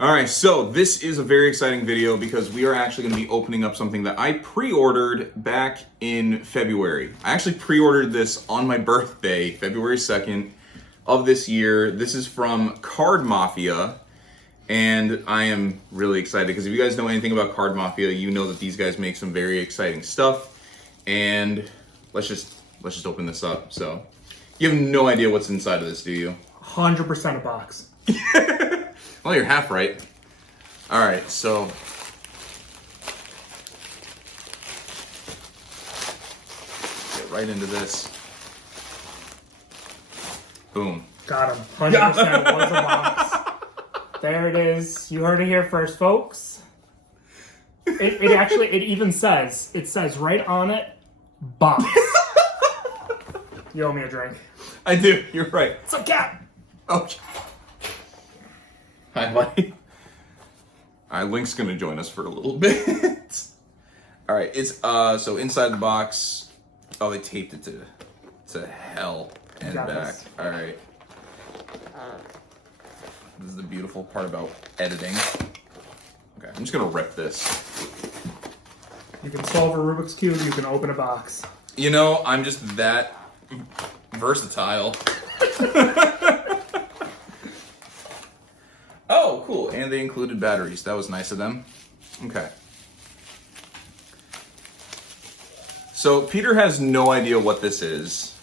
All right, so this is a very exciting video because we are actually going to be opening up something that I pre-ordered back in February. I actually pre-ordered this on my birthday, February 2nd of this year. This is from Card Mafia, and I am really excited because if you guys know anything about Card Mafia, you know that these guys make some very exciting stuff. And let's just open this up. So, you have no idea what's inside of this, do you? 100% a box. Well, you're half right. All right, so get right into this. Boom. Got him. 100% was a box. There it is. You heard it here first, folks. It even says, right on it, box. You owe me a drink. I do. You're right. It's a cat. Okay. Hi, buddy. All right, Link's gonna join us for a little bit. All right, it's so inside the box. Oh, they taped it to hell and back. This. All right. This is the beautiful part about editing. Okay, I'm just gonna rip this. You can solve a Rubik's Cube. You can open a box. You know, I'm just that versatile. Oh, cool. And they included batteries. That was nice of them. Okay. So Peter has no idea what this is.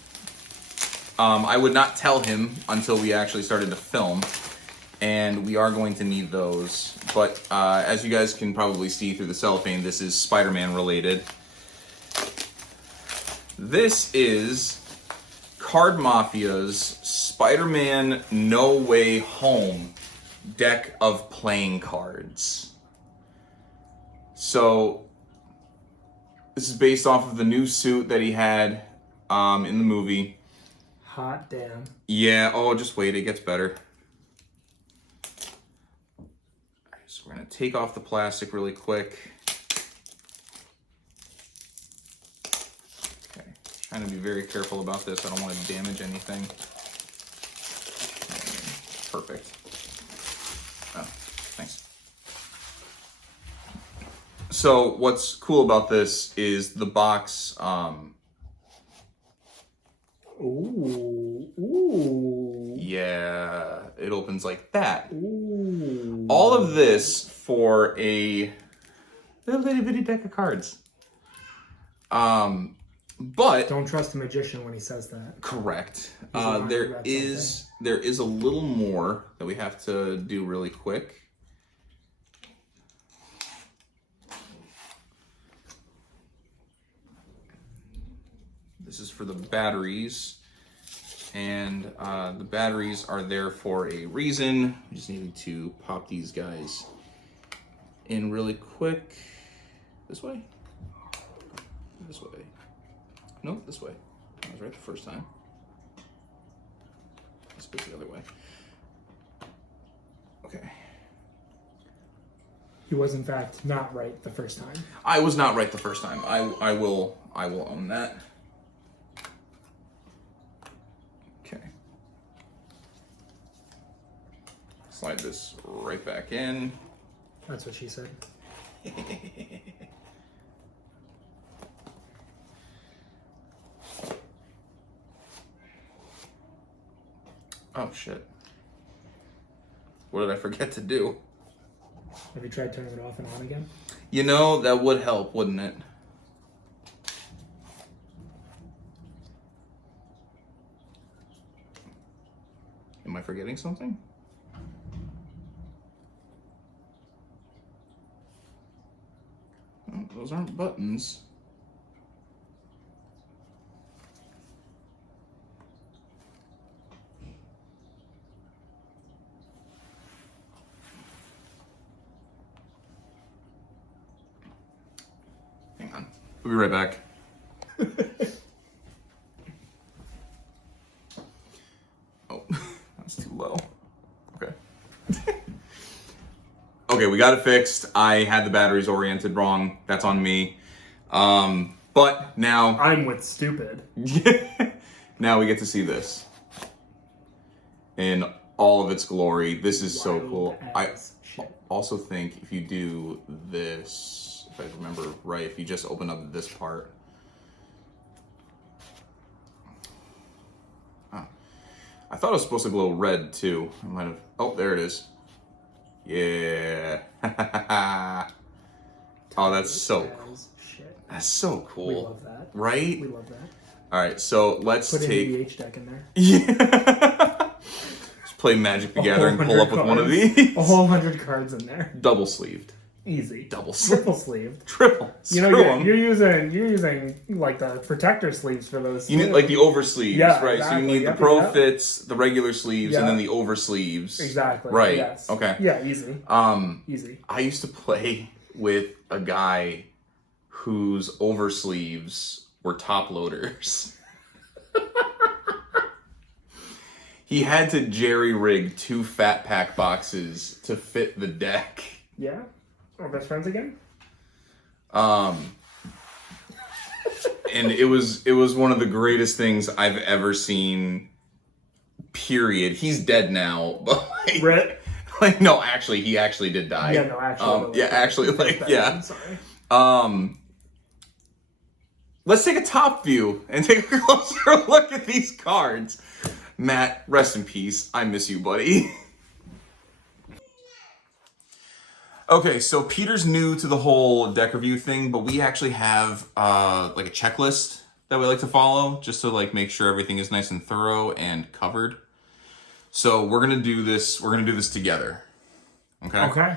I would not tell him until we actually started to film. And we are going to need those. But as you guys can probably see through the cellophane, this is Spider-Man related. This is Card Mafia's Spider-Man No Way Home deck of playing cards. So this is based off of the new suit that he had in the movie. Hot damn. Yeah, oh, just wait, it gets better. Alright, so we're gonna take off the plastic really quick. Okay, trying to be very careful about this. I don't want to damage anything. Perfect. Oh, thanks. So what's cool about this is the box. Ooh. Yeah, it opens like that. Ooh. All of this for a little itty bitty deck of cards. But Don't trust a magician when he says that. correct. There is a little more that we have to do really quick. This is for the batteries, and the batteries are there for a reason. We just needed to pop these guys in really quick. This way? This way. No, this way. I was right the first time. Let's go the other way. Okay. He was in fact not right the first time. I was not right the first time. I will own that. Okay. Slide this right back in. That's what she said. Oh shit. What did I forget to do? Have you tried turning it off and on again? You know, that would help, wouldn't it? Am I forgetting something? Oh, those aren't buttons. Hang on. We'll be right back. Oh, that's too low. Okay. Okay, we got it fixed. I had the batteries oriented wrong. That's on me. But now... I'm with stupid. Now we get to see this in all of its glory. This is so Wild cool. I as shit. also think if you do this, if I remember right, if you just open up this part. Oh. I thought it was supposed to glow red too. I might have. Oh, there it is. Yeah. Oh, that's so cool. Shit. That's so cool. We love that. Right? We love that. All right, so let's Put take. an EDH deck in there. Yeah. Just play Magic the Gathering, pull up with one of these. A whole 100 cards in there. Double sleeved. Easy. Double sleeved. Triple sleeved. Triple. You know, Screw you're 'em. using like the protector sleeves for those. You need like the over sleeves, Yeah, right? exactly. So you need Yep, the pro yep. fits, the regular sleeves, and Yeah. then the over sleeves. Exactly. Right. Yes. Okay. Yeah. Easy. Easy. I used to play with a guy whose over sleeves were top loaders. He had to jerry-rig 2 fat pack boxes to fit the deck. Yeah. We're best friends again. And it was one of the greatest things I've ever seen. Period. He's dead now, but like no, actually, he actually did die. Yeah. No. Actually. Yeah, actually, like yeah. I'm sorry. Let's take a top view and take a closer look at these cards. Matt, rest in peace. I miss you, buddy. Okay, so Peter's new to the whole deck review thing, but we actually have like a checklist that we like to follow just to like make sure everything is nice and thorough and covered. So we're gonna do this. We're gonna do this together. Okay. Okay.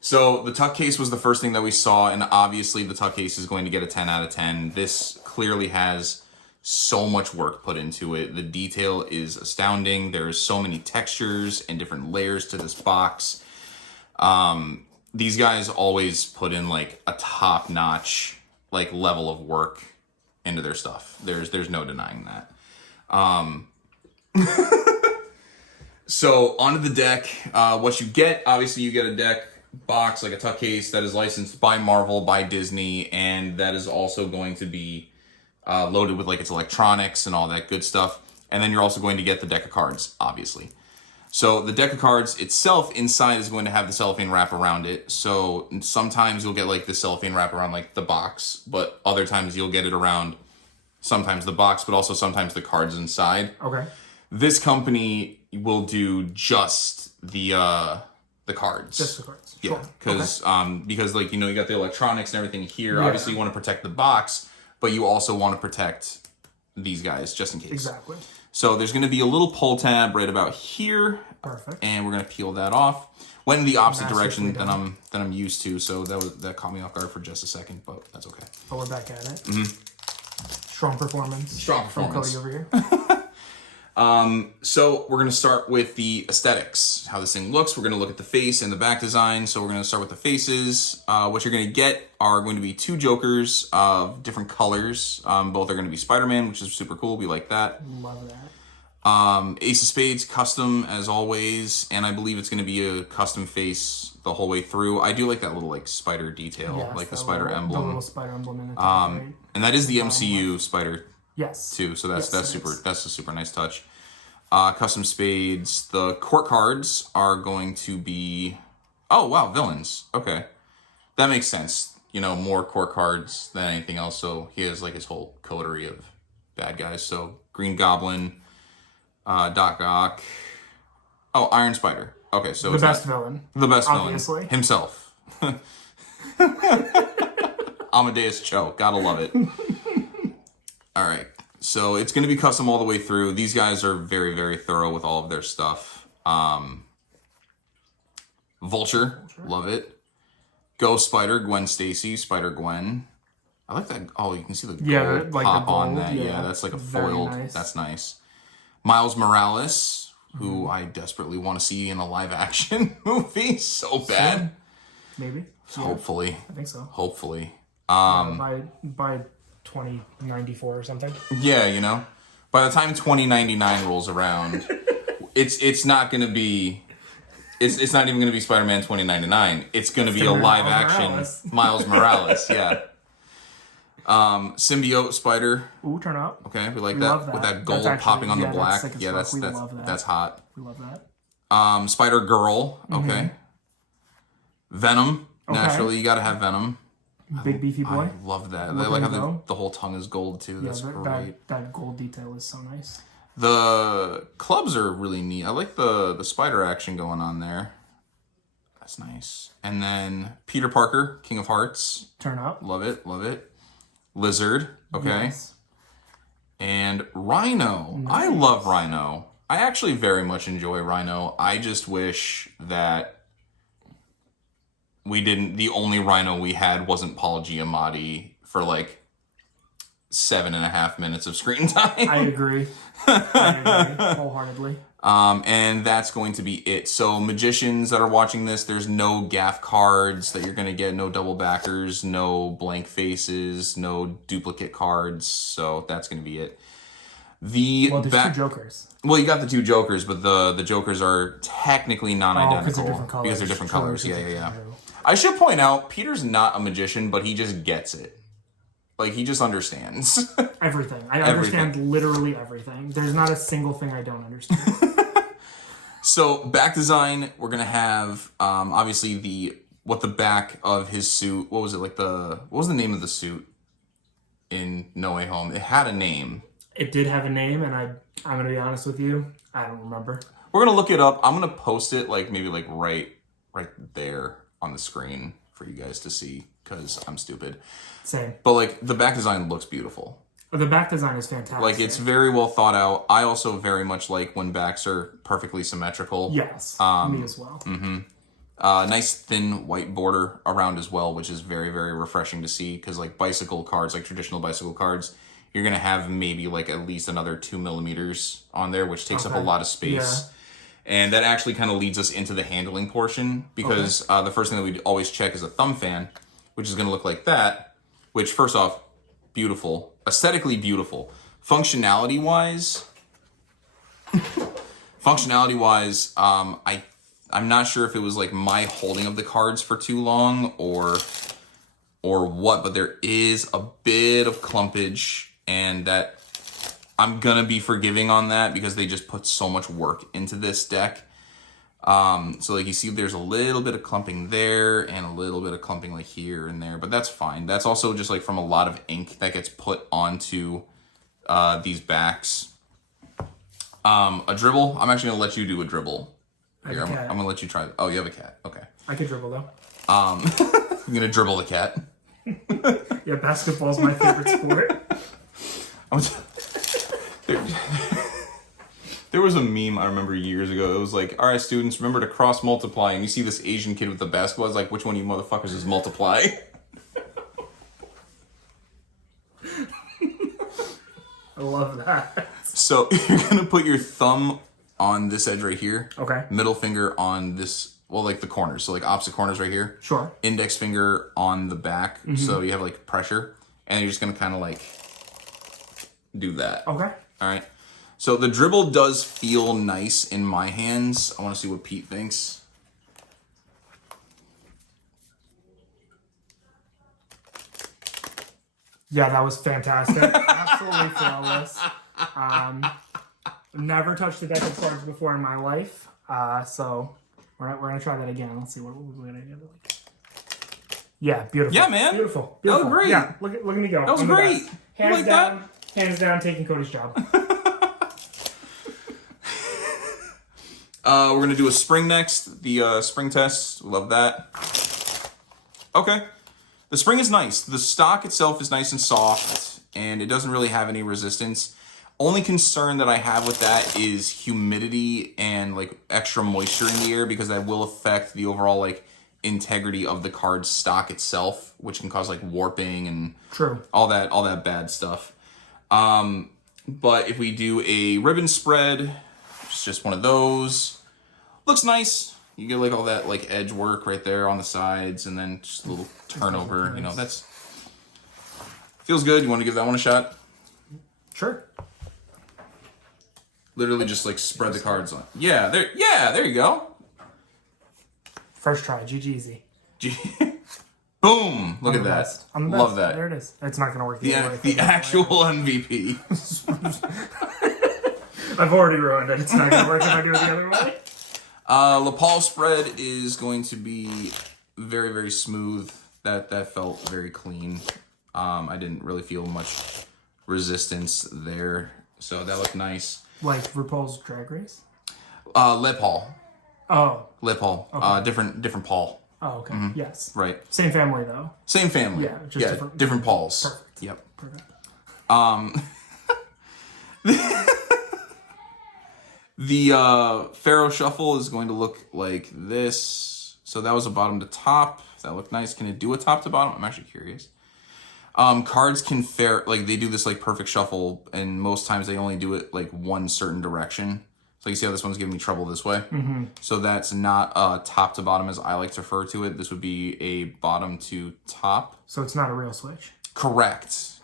So the tuck case was the first thing that we saw, and obviously the tuck case is going to get a 10 out of 10. This clearly has so much work put into it. The detail is astounding. There is so many textures and different layers to this box. These guys always put in like a top-notch like level of work into their stuff. There's no denying that. So onto the deck, what you get, obviously you get a deck box, like a tuck case that is licensed by Marvel, by Disney, and that is also going to be loaded with like its electronics and all that good stuff. And then you're also going to get the deck of cards, obviously. So the deck of cards itself inside is going to have the cellophane wrap around it. So sometimes you'll get like the cellophane wrap around like the box, but other times you'll get it around sometimes the box, but also sometimes the cards inside. Okay. This company will do just the cards. Just the cards. Yeah, Sure. because like, you know, you got the electronics and everything here. Yeah. Obviously you want to protect the box, but you also want to protect these guys just in case. Exactly. So there's going to be a little pull tab right about here. Perfect. And we're going to peel that off. Went in the opposite Masterfully direction than I'm used to, so that caught me off guard for just a second, but that's okay. But we're back at it. Strong performance. Strong From performance. Cody over here. So we're going to start with the aesthetics, how this thing looks. We're going to look at the face and the back design. So we're going to start with the faces. What you're going to get are going to be 2 Jokers of different colors. Both are going to be Spider-Man, which is super cool. We like that. Love that. Ace of Spades, custom as always. And I believe it's going to be a custom face the whole way through. I do like that little like spider detail, Yes, like the that spider little, emblem. The little spider emblem in the top, right? And that is the MCU spider Yes. too, so that's Yes, it super. is. That's a super nice touch. Custom spades. The court cards are going to be. Oh wow, villains. Okay, that makes sense. You know, more court cards than anything else. So he has like his whole coterie of bad guys. So Green Goblin, Doc Ock. Oh, Iron Spider. Okay, so The it's best not- villain. The best Obviously. villain himself. Amadeus Cho, gotta love it. All right, so it's going to be custom all the way through. These guys are very, very thorough with all of their stuff. Vulture, love it. Ghost Spider, Gwen Stacy, Spider Gwen. I like that. Oh, you can see the gold like pop the on gold, that. Yeah, yeah. that's like a Very foiled. nice. That's nice. Miles Morales, who I desperately want to see in a live action movie so bad. Maybe. Yeah, Hopefully. I think so. Hopefully. By 2094 or something. Yeah, you know, by the time 2099 rolls around, it's not gonna be, it's not even gonna be Spider-Man 2099. It's gonna be a live action Miles Morales. Yeah. Symbiote Spider. Ooh, turn up. Okay, we like We that love that. with that gold That's actually- popping on yeah, the that's black. sick as Yeah, fuck. We love that. that's hot. We love that. Spider Girl. Okay. Venom. Okay. Naturally, you gotta have Venom. Big beefy boy. I love that. I like how the whole tongue is gold too. That's great. That gold detail is so nice. The clubs are really neat. I like the spider action going on there. That's nice. And then Peter Parker, King of Hearts. Turn up. Love it, love it. Lizard, okay. Yes. And Rhino. Nice. I love Rhino. I actually very much enjoy Rhino. I just wish that the only Rhino we had wasn't Paul Giamatti for like 7.5 minutes of screen time. I agree. Wholeheartedly. And that's going to be it. So magicians that are watching this, there's no gaff cards that you're going to get, no double backers, no blank faces, no duplicate cards. So that's going to be it. There's 2 Jokers. Well, you got the 2 Jokers, but the Jokers are technically non-identical. Because they're different colors. Because they're different colors. Yeah. I should point out, Peter's not a magician, but he just gets it. Like, he just understands. Everything. I understand literally everything. There's not a single thing I don't understand. So, back design, we're going to have, obviously, what the back of his suit, what was the name of the suit in No Way Home? It had a name. It did have a name, and I'm going to be honest with you, I don't remember. We're going to look it up. I'm going to post it, maybe right there on the screen for you guys to see, because I'm stupid. Same. But, the back design looks beautiful. The back design is fantastic. It's very well thought out. I also very much like when backs are perfectly symmetrical. Yes, me as well. Mm-hmm. Nice thin white border around as well, which is very, very refreshing to see, because, bicycle cards, traditional bicycle cards, you're going to have maybe, at least another 2 millimeters on there, which takes up a lot of space. Yeah. And that actually kind of leads us into the handling portion, because the first thing that we always check is a thumb fan, which is going to look like that, which, first off, beautiful. Aesthetically beautiful. Functionality-wise, I'm not sure if it was, my holding of the cards for too long or what, but there is a bit of clumpage, and that I'm gonna be forgiving on that because they just put so much work into this deck. So you see there's a little bit of clumping there and a little bit of clumping here and there, but that's fine. That's also just from a lot of ink that gets put onto these backs. A dribble, I'm actually gonna let you do a dribble. Here, I'm gonna let you try. Oh, you have a cat. Okay. I can dribble though. I'm gonna dribble the cat. Yeah, basketball's my favorite sport. There was a meme I remember years ago. It was all right, students, remember to cross multiply. And you see this Asian kid with the basketball. It's which one of you motherfuckers is multiply? I love that. So you're going to put your thumb on this edge right here. Okay. Middle finger on this, the corners. So opposite corners right here. Sure. Index finger on the back. Mm-hmm. So you have pressure. And you're just going to kind of do that. Okay. All right. So the dribble does feel nice in my hands. I want to see what Pete thinks. Yeah, that was fantastic. Absolutely flawless. Never touched a deck of cards before in my life. So we're gonna try that again. Let's see what we're gonna get like. Yeah, beautiful. Yeah, man. Beautiful. That was great. Yeah, look at me go. That was great. Hands down. Hands down, taking Cody's job. We're going to do a spring next. The spring test. Love that. Okay. The spring is nice. The stock itself is nice and soft, and it doesn't really have any resistance. Only concern that I have with that is humidity and extra moisture in the air, because that will affect the overall integrity of the card stock itself, which can cause warping and all that bad stuff. But if we do a ribbon spread, it's just one of those. Looks nice. You get all that edge work right there on the sides, and then just a little turnover. Nice. That's feels good. You want to give that one a shot? Sure. Literally just spread the cards on. Yeah, there you go. First try, GG. Boom! Look at that. I'm the best. Love that. There it is. It's not gonna work. The actual MVP. I've already ruined it. It's not gonna work if I do it the other way. Lapal spread is going to be very, very smooth. That felt very clean. I didn't really feel much resistance there, so that looked nice. Like RuPaul's Drag Race? Lapal. Oh. Lapal. Okay. Different Paul. Oh, okay. Yes. Right. Same family, though. Same family. Yeah, just different Pauls. Perfect. Yep. Perfect. The Pharaoh Shuffle is going to look like this. So that was a bottom to top. That looked nice. Can it do a top to bottom? I'm actually curious. Cards can they do this like perfect shuffle, and most times they only do it like one certain direction. So you see how this one's giving me trouble this way? Mm-hmm. So that's not top to bottom as I like to refer to it. This would be a bottom to top. So it's not a real switch? Correct.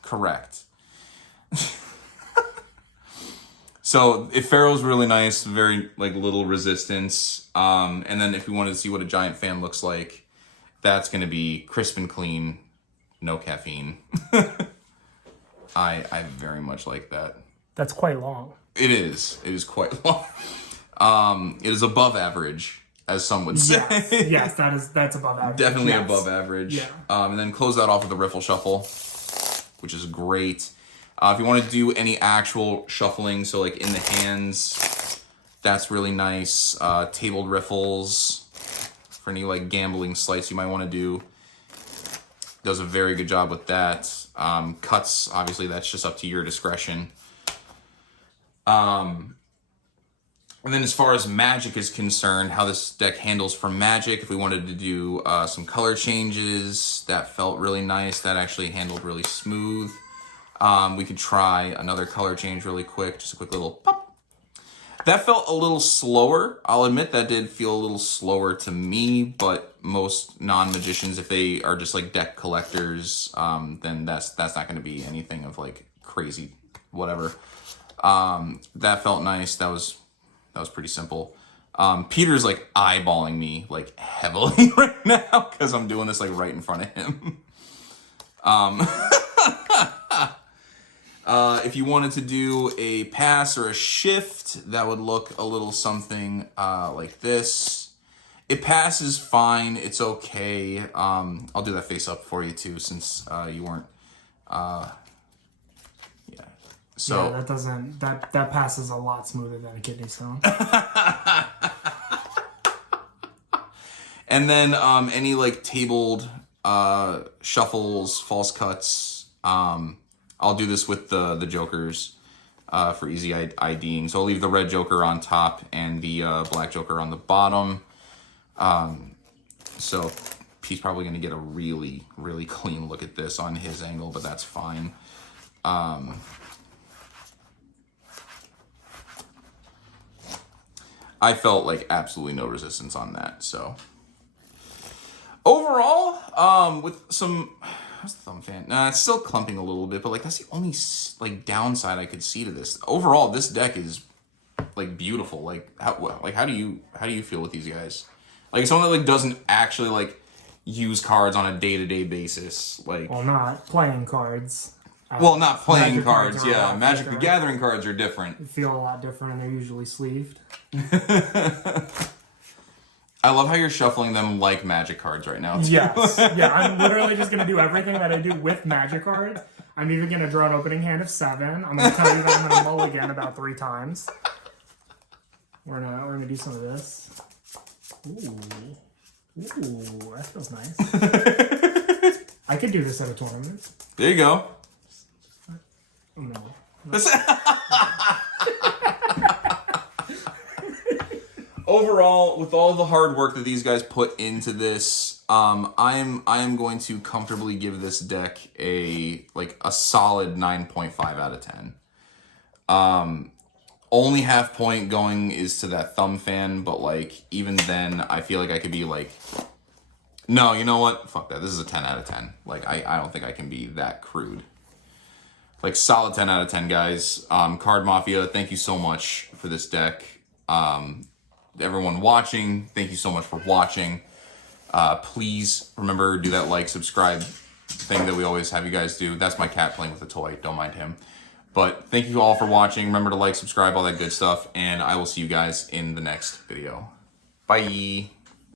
So if Pharaoh's really nice, very like little resistance. And then if you wanted to see what a giant fan looks like, that's going to be crisp and clean, no caffeine. I very much like that. That's quite long. It is. It is quite long. It is above average, as some would say. Yes, that's above average. Definitely yes. above average. Yeah. And then close that off with the riffle shuffle, which is great. If you want to do any actual shuffling, so like in the hands, that's really nice. Tabled riffles for any like gambling slice you might want to do. Does a very good job with that. Cuts, obviously, that's just up to your discretion. And then as far as magic is concerned, how this deck handles for magic, if we wanted to do some color changes, that felt really nice. That actually handled really smooth. We could try another color change really quick, just a quick little pop. That felt a little slower. I'll admit that did feel a little slower to me, but most non-magicians, if they are just like deck collectors, then that's not going to be anything of like crazy whatever. That felt nice. That was pretty simple. Peter's like eyeballing me like heavily right now because I'm doing this like right in front of him. If you wanted to do a pass or a shift, that would look a little something like this. It passes fine. It's okay. I'll do that face up for you too, since you weren't. Yeah. So yeah, that passes a lot smoother than a kidney stone. And then any like tabled shuffles, false cuts. I'll do this with the jokers for easy IDing. So I'll leave the red joker on top and the black joker on the bottom. So he's probably going to get a really, really clean look at this on his angle, but that's fine. I felt like absolutely no resistance on that. So overall, with some... How's the thumb fan? Nah, it's still clumping a little bit, but like that's the only like downside I could see to this. Overall, this deck is like beautiful. Like how do you feel with these guys? Like someone that like doesn't actually like use cards on a day-to-day basis. Like well, not playing cards. Well, not playing Magic cards. Yeah, Magic the different. Gathering cards are different. They feel a lot different, and they're usually sleeved. I love how you're shuffling them like Magic cards right now, too. Yes. Yeah, I'm literally just going to do everything that I do with Magic cards. I'm even going to draw an opening hand of 7. I'm going to tell you that I'm going to mulligan about 3 times. We're gonna do some of this. Ooh, that feels nice. I could do this at a tournament. There you go. No. Overall, with all the hard work that these guys put into this, I am going to comfortably give this deck a solid 9.5 out of 10. Only half point going is to that thumb fan, but like even then, I feel like I could be like, no, you know what? Fuck that. This is a 10 out of 10. Like I don't think I can be that crude. Like solid 10 out of 10, guys. Card Mafia, thank you so much for this deck. Everyone watching, thank you so much for watching. Please remember, do that like, subscribe thing that we always have you guys do. That's my cat playing with a toy. Don't mind him. But thank you all for watching. Remember to like, subscribe, all that good stuff. And I will see you guys in the next video. Bye.